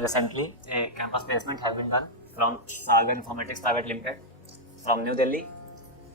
recently a campus placement has been done from Sagar Informatics Private Limited from New Delhi,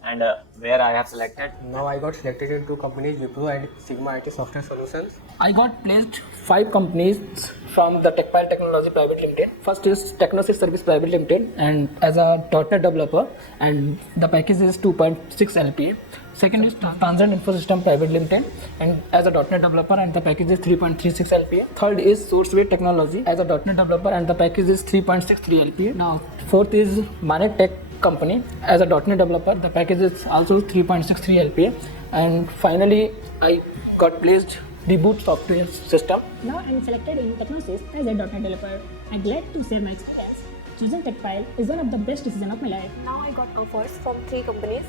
and where I have selected. Now I got selected in two companies, Wipro and Sigma IT Software Solutions. I got placed 5 companies from the TechPile Technology Private Limited. First is Technosys Service Private Limited and as a .NET developer, and the package is 2.6 LPA. Second is Transcend Infosystem Private Limited and as a .NET developer, and the package is 3.36 LPA. Third is SourceWay Technology as a .NET developer and the package is 3.63 LPA. Now fourth is Manet Tech Company as a .NET developer. The package is also 3.63 LPA. And finally, I got placed Reboot Software System. Now I am selected in Technosys as a .NET developer. I'm glad to share my experience. Choosing TechPile is one of the best decisions of my life. Now I got offers from 3 companies.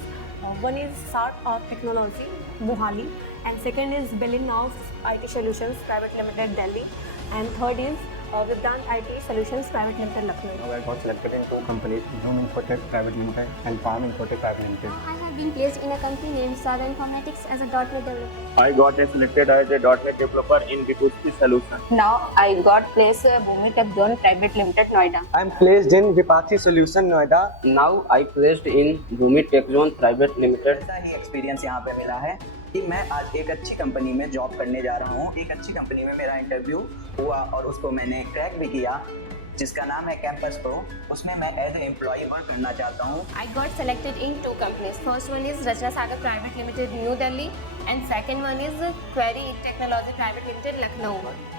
One is Sart Art Technology, Mohali, and second is Bellinov IT Solutions Private Limited, Delhi, and third is Vedant IT Solutions Private Limited, Lucknow. Now I got selected in two companies, Zoom Infotech Private Limited and Palm Infotech Private Limited. I have been placed in a company named Saga Informatics as a .NET developer. I got selected as a .NET developer in Vipul's solution. Now I got placed Bhumi Tech Zone Private Limited, Noida. I am placed in Vipathi Solution Noida. Now I placed in Bhumi Tech Zone Private Limited. ऐसा ही experience यहाँ पे मिला है कि मैं आज एक अच्छी कंपनी में जॉब करने जा रहा हूँ। एक अच्छी कंपनी में मेरा इंटरव्यू हुआ और उसको मैंने क्रैक भी किया, जिसका नाम है कैंपस प्रो। उसमें मैं एज ए एम्प्लॉय वर्क करना चाहता हूँ। I got selected in 2 companies. First one is Rachna Sagar Private Limited, New Delhi, and second one is Query Technology Private Limited, Lucknow.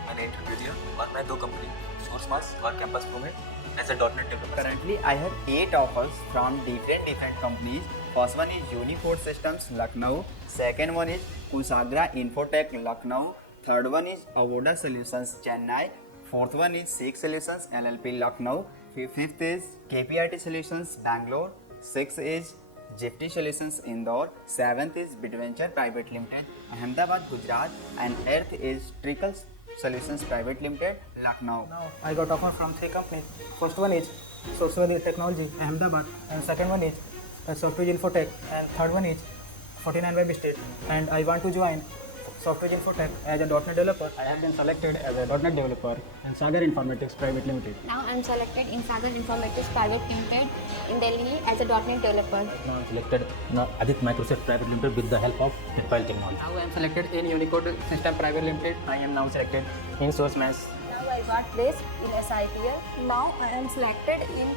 मैंने इंटरव्यू दिया और मैं 2 कंपनी SourceMass और कैंपस प्रो में as a .NET developer. Currently, I have 8 offers from different companies. First one is Unicode Systems, Lucknow. Second one is Kusagra Infotech, Lucknow. Third one is Avoda Solutions, Chennai. Fourth one is Seek Solutions, LLP, Lucknow. Fifth is KPIT Solutions, Bangalore. Sixth is Jifty Solutions, Indore. Seventh is Bitventure Private Limited, Ahmedabad, Gujarat. And eighth is Trickle Solutions Private Limited, Lucknow. Now I got offer from 3 companies. First one is SourceWay Technology, Ahmedabad, and second one is Software Infotech, and third one is 49 Web State. And I want to join Software Infotech as a .NET developer. I have been selected as a .NET developer in Sagar Informatics Private Limited. Now I am selected in Saga Informatics Private Limited in Delhi as a .NET developer. Now I am selected in Adit Microsoft Private Limited with the help of TechPile Technology. Now I am selected in Unicode System Private Limited. I am now selected in SourceMass. Now I got placed in SIPL. Now I am selected in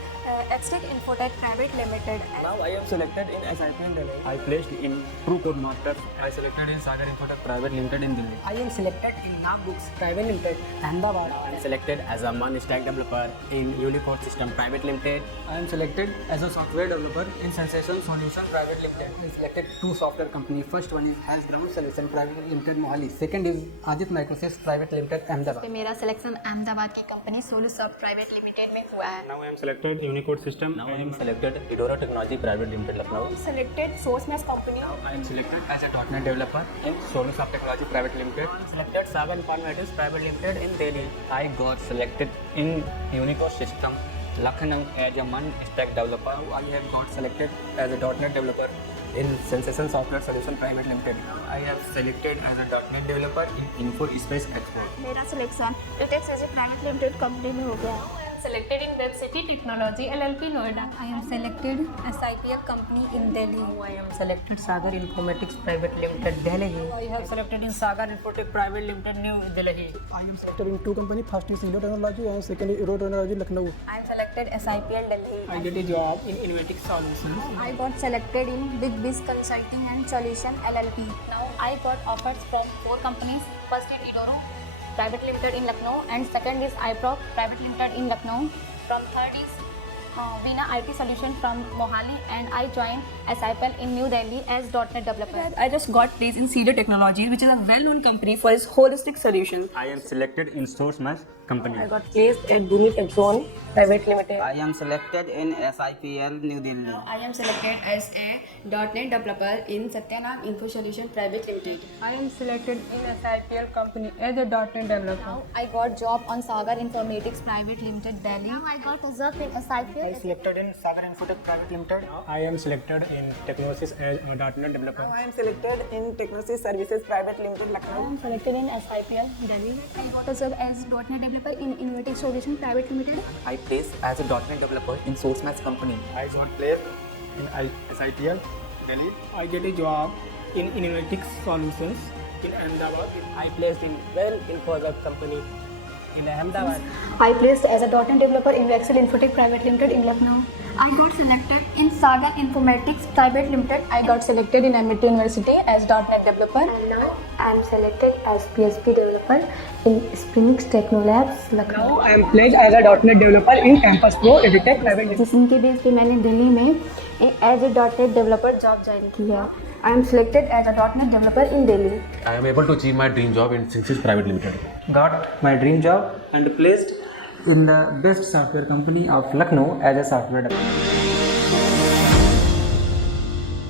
Xtech Infotech Private Limited. Now I am selected in SIPL Delhi. I placed in TrueCode Masters. I selected in Sagar Infotech Private Limited in Delhi. I am selected in Nagbooks Private Limited, Ahmedabad. I am selected as a Stack developer in Unicode System Private Limited. I am selected as a software developer in Sensation Solution Private Limited. I am selected 2 software companies. First one is HashGround Solution Private Limited, Mohali. Second is Adit Microsoft Private Limited, Ahmedabad. मेरा selection Ahmedabad की company सोलूसॉफ्ट private limited में हुआ है. Now I am selected Unicode System. Now I am selected Edora Technology Private Limited, Lucknow. Selected SourceMass company. Now I am selected as a .NET developer in SolarSoft Technology Private Limited. I am selected Sagar Informatics Private Limited in Delhi. I got selected in Unicode System, Lucknow as a Stack developer. I have got selected as a .NET developer in Sensation Software Solution Private Limited. I have selected as a .NET developer in InfoSpace Export. मेरा selection Tex as private limited company में हो गया. Selected in Density Technology LLP, Noida. I am selected SIPL company in Delhi. I am selected Sagar Informatics Private Limited, Delhi. I have selected in Sagar Infotech Private Limited, New Delhi. I am selected in 2 companies. First is Edora Technology and second is Edora Technology, Lucknow. I am selected SIPL Delhi. I get a job in Innovatic Solutions. I got selected in Big Biz Consulting and Solution LLP. Now I got offers from 4 companies. First is Edoro Private Limited in Lucknow, and second is iProc Private Limited in Lucknow. From third is Veena IT Solution from Mohali, and I joined SIPL in New Delhi as .NET developer. I just got placed in Cedar Technologies, which is a well-known company for its holistic solutions. I am selected in SourceMass company. I got placed at Bhumi Tech Zone Private Limited. I am selected in SIPL New Delhi. I am selected as a .NET developer in Satyanam Info Solution Private Limited. I am selected in SIPL company as a .NET developer. Now I got job on Sagar Informatics Private Limited, Delhi. Now I got job in SIPL. I selected in Sagar Infotech Private Limited. I am selected in Technosys as a .NET developer. I am selected in Technosys Services Private Limited, I Lucknow. am selected in SIPL, Delhi. I got a job as .NET developer in Innovative Solutions Private Limited. I placed as a .NET developer in SourceMath company. I got placed in SITL, Delhi. I get a job in Innovative Solutions in Ahmedabad. I placed in Infosys company in Ahmedabad. I placed as a .NET developer in Vexel Infotech Private Limited in Lucknow. I got selected in Saga Informatics Private Limited. I got selected in MIT University as .NET developer. And now I am selected as PHP developer in Sprinix Technolabs Lucknow. Now I am placed as a .NET developer in Campus Pro Editech Private Limited. जिसके base पे मैंने दिल्ली में as a .NET developer job join की है. I am selected as a .NET developer in Delhi. I am able to achieve my dream job in Synopsys Private Limited. Got my dream job and placed in the best software company of Lucknow as a software developer.